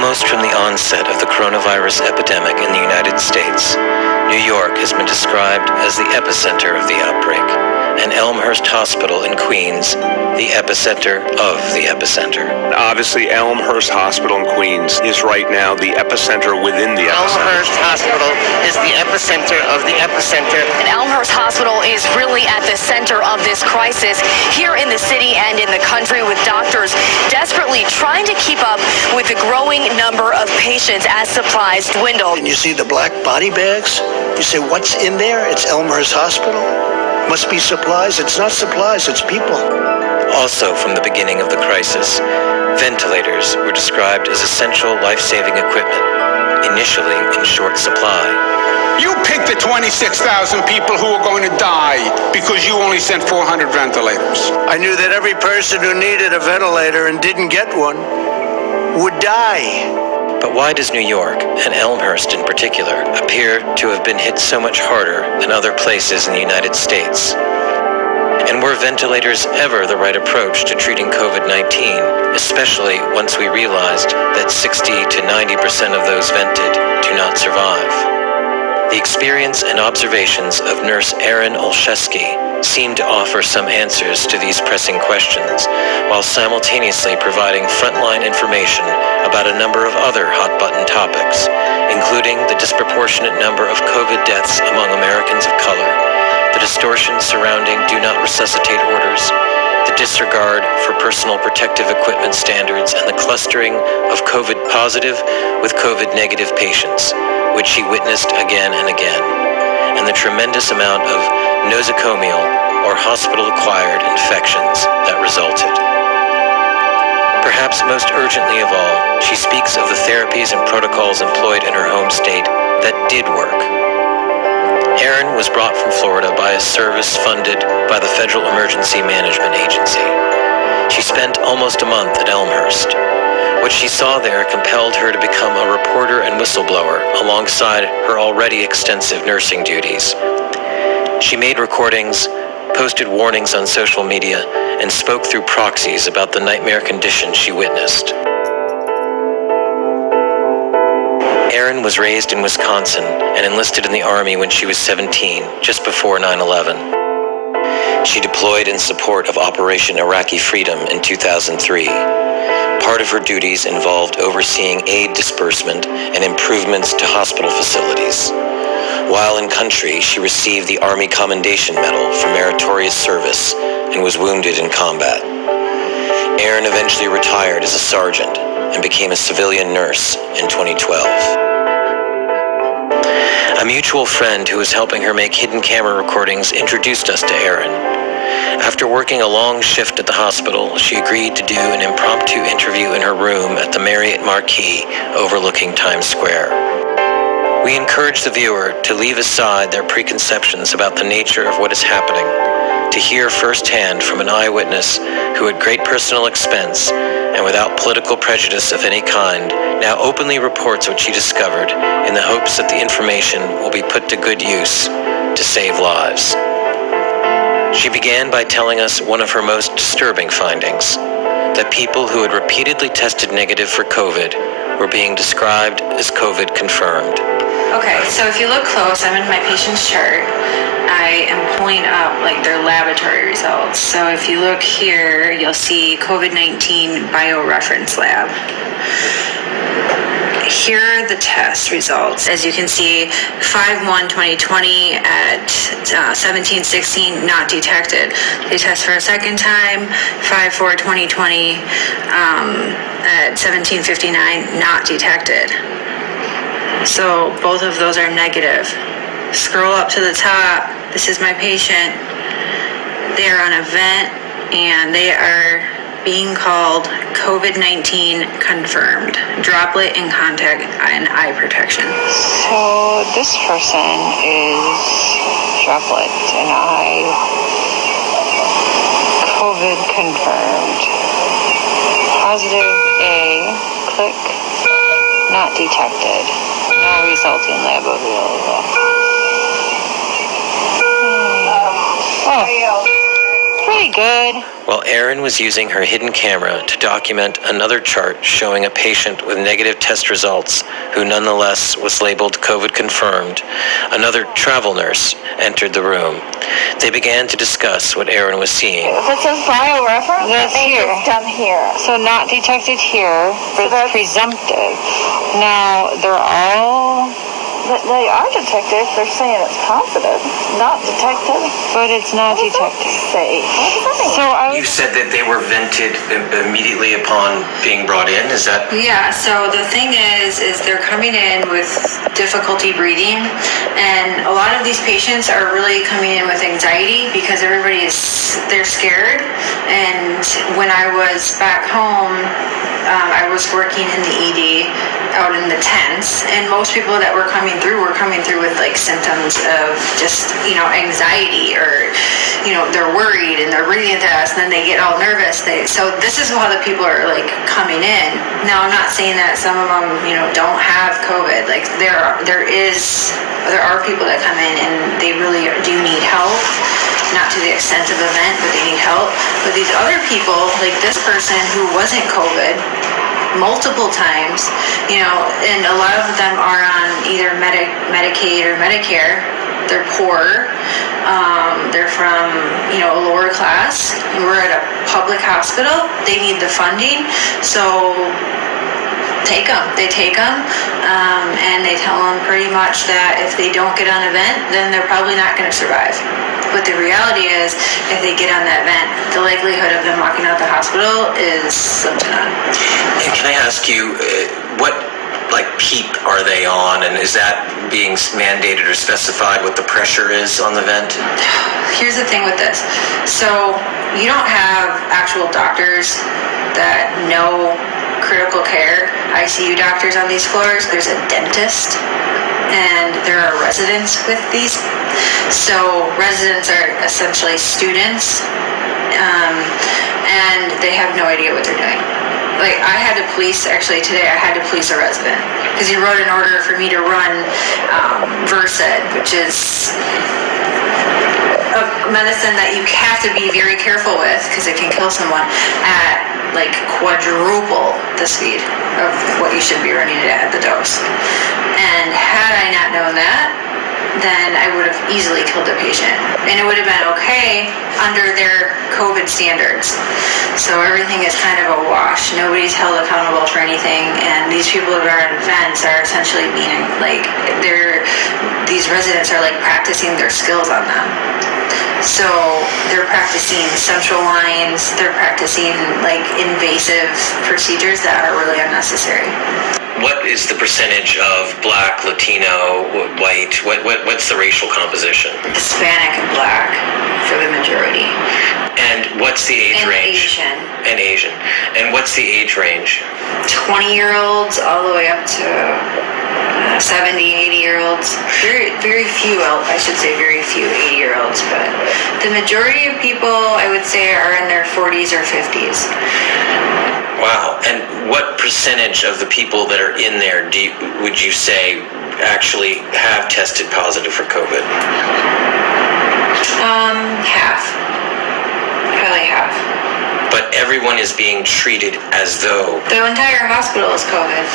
Almost from the onset of the coronavirus epidemic in the United States, New York has been described as the epicenter of the outbreak, and Elmhurst Hospital in Queens, the epicenter of the epicenter. Obviously, Elmhurst Hospital in Queens is right now the epicenter within the epicenter. Elmhurst Hospital is the epicenter of the epicenter. And Elmhurst Hospital is really at the center of this crisis here in the city and in the country, with doctors desperately trying to keep up with the growing number of patients as supplies dwindle. And you see the black body bags? You say, what's in there? It's Elmhurst Hospital. Must be supplies. It's not supplies, it's people. Also, from the beginning of the crisis, ventilators were described as essential life-saving equipment, initially in short supply. You picked the 26,000 people who are going to die because you only sent 400 ventilators. I knew that every person who needed a ventilator and didn't get one would die. But why does New York, and Elmhurst in particular, appear to have been hit so much harder than other places in the United States? And were ventilators ever the right approach to treating COVID-19, especially once we realized that 60 to 90% of those vented do not survive? The experience and observations of nurse Erin Olszewski seem to offer some answers to these pressing questions, while simultaneously providing frontline information about a number of other hot-button topics, including the disproportionate number of COVID deaths among Americans of color, the distortions surrounding do not resuscitate orders, the disregard for personal protective equipment standards, and the clustering of COVID positive with COVID negative patients, which she witnessed again and again, and the tremendous amount of nosocomial or hospital-acquired infections that resulted. Perhaps most urgently of all, she speaks of the therapies and protocols employed in her home state that did work. Erin was brought from Florida by a service funded by the Federal Emergency Management Agency. She spent almost a month at Elmhurst. What she saw there compelled her to become a reporter and whistleblower alongside her already extensive nursing duties. She made recordings, posted warnings on social media, and spoke through proxies about the nightmare conditions she witnessed. Erin was raised in Wisconsin and enlisted in the Army when she was 17, just before 9/11. She deployed in support of Operation Iraqi Freedom in 2003. Part of her duties involved overseeing aid disbursement and improvements to hospital facilities. While in country, she received the Army Commendation Medal for meritorious service and was wounded in combat. Erin eventually retired as a sergeant and became a civilian nurse in 2012. A mutual friend who was helping her make hidden camera recordings introduced us to Erin. After working a long shift at the hospital, she agreed to do an impromptu interview in her room at the Marriott Marquis overlooking Times Square. We encourage the viewer to leave aside their preconceptions about the nature of what is happening, to hear firsthand from an eyewitness who at great personal expense and without political prejudice of any kind now openly reports what she discovered in the hopes that the information will be put to good use to save lives. She began by telling us one of her most disturbing findings, that people who had repeatedly tested negative for COVID were being described as COVID confirmed. Okay, so if you look close, I'm in my patient's chart. I am pulling up like their laboratory results. So if you look here, you'll see COVID-19 bioreference lab. Here are the test results. As you can see, 5/1/2020 at 17:16, not detected. They test for a second time, 5/4/2020 at 17:59, not detected. So both of those are negative. Scroll up to the top. This is my patient. They are on a vent and they are being called COVID-19 confirmed. Droplet in contact and eye protection. So this person is droplet and eye COVID confirmed. Positive A, click, not detected. No resulting lab available. pretty good. While Erin was using her hidden camera to document another chart showing a patient with negative test results who nonetheless was labeled COVID confirmed, another travel nurse entered the room. They began to discuss what Erin was seeing. If it says bioreference, that's here. It's done here. So not detected here, but so presumptive. Now, they're all... But they are detected. They're saying it's positive. Not detected. But it's not detected. Say. What does that mean? You said that they were vented immediately upon being brought in, is that? Yeah, so the thing is they're coming in with difficulty breathing, and a lot of these patients are really coming in with anxiety because they're scared. And when I was back home, I was working in the ED out in the tents, and most people that were coming through with like symptoms of just, anxiety, or, they're worried and they're breathing fast, and then they get all nervous. So this is how the people are like coming in. Now, I'm not saying that some of them, don't have COVID. Like there are people that come in and they really do need help. Not to the extent of the event, but they need help. But these other people, like this person who wasn't COVID multiple times, and a lot of them are on either Medicaid or Medicare. They're poor. They're from, a lower class. We're at a public hospital. They need the funding. So they take them, and they tell them pretty much that if they don't get on an event, then they're probably not going to survive. But the reality is, if they get on that event, the likelihood of them walking out the hospital is slim to none. And can I ask you, what PEEP are they on, and is that being mandated or specified what the pressure is on the vent? Here's the thing with this. So you don't have actual doctors that know critical care, ICU doctors on these floors. There's a dentist, and there are residents with these. So residents are essentially students, and they have no idea what they're doing. Like I had to police a resident because he wrote an order for me to run Versed, which is a medicine that you have to be very careful with because it can kill someone at like quadruple the speed of what you should be running it at the dose. And had I not known that, then I would have easily killed the patient. And it would have been okay under their COVID standards. So everything is kind of a wash. Nobody's held accountable for anything. And these people who are at events are essentially being these residents are like practicing their skills on them. So they're practicing central lines, they're practicing like invasive procedures that are really unnecessary. What is the percentage of Black, Latino, white? What's the racial composition? Hispanic and Black for the majority. And what's the age range? Asian. And Asian. And what's the age range? 20-year-olds all the way up to 70, 80-year-olds. Very few 80-year-olds, but the majority of people, I would say, are in their 40s or 50s. Wow. And what percentage of the people that are in there would you say actually have tested positive for COVID? Half. Probably half. But everyone is being treated as though... The entire hospital is COVID.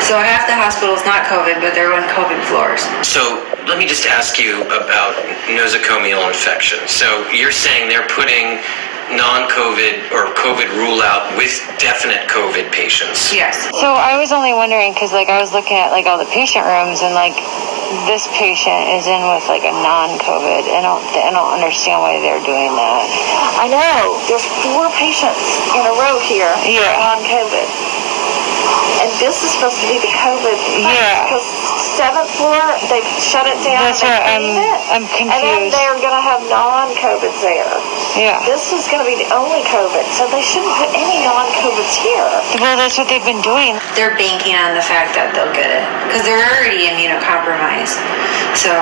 So half the hospital is not COVID, but they're on COVID floors. So let me just ask you about nosocomial infection. So you're saying they're putting non-COVID or COVID rule out with definite COVID patients? Yes. So I was only wondering because I was looking at all the patient rooms, and this patient is in with a non-COVID. I don't understand why they're doing that. I know. There's 4 patients in a row here on COVID. And this is supposed to be the COVID. Yeah. Because 7th floor, they've shut it down. That's right. I'm confused. And then they're going to have non-COVIDs there. Yeah. This is going to be the only COVID. So they shouldn't put any non-COVIDs here. Well, that's what they've been doing. They're banking on the fact that they'll get it. Because they're already immunocompromised. So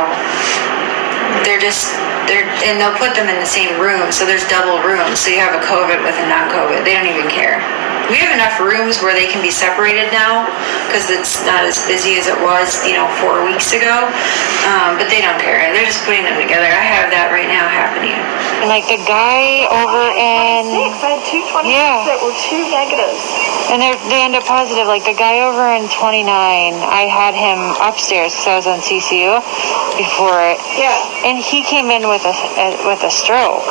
and they'll put them in the same room. So there's double rooms. So you have a COVID with a non-COVID. They don't even care. We have enough rooms where they can be separated now because it's not as busy as it was, 4 weeks ago. But they don't care. They're just putting them together. I have that right now happening. Like the guy over in... I had 226 that were 2 negatives. And they end up positive. Like the guy over in 29, I had him upstairs because I was on CCU before it. Yeah. And he came in with a stroke.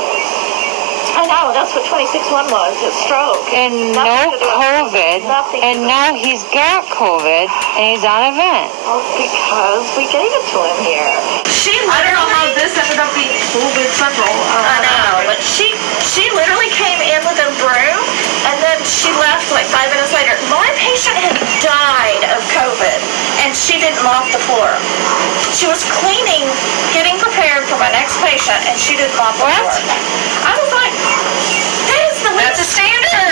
I know, that's what 26-1 was, a stroke. And Nothing no to do with COVID. Nothing to And do now he's got COVID and he's on a vent. Well, because we gave it to him here. I don't know how this ended up being COVID Central. I know, but she literally came in with a broom, and then she left like 5 minutes later. My patient had died of COVID, and she didn't mop the floor. She was cleaning, getting prepared for my next patient, and she didn't mop the floor. I was like, that is the That's a standard.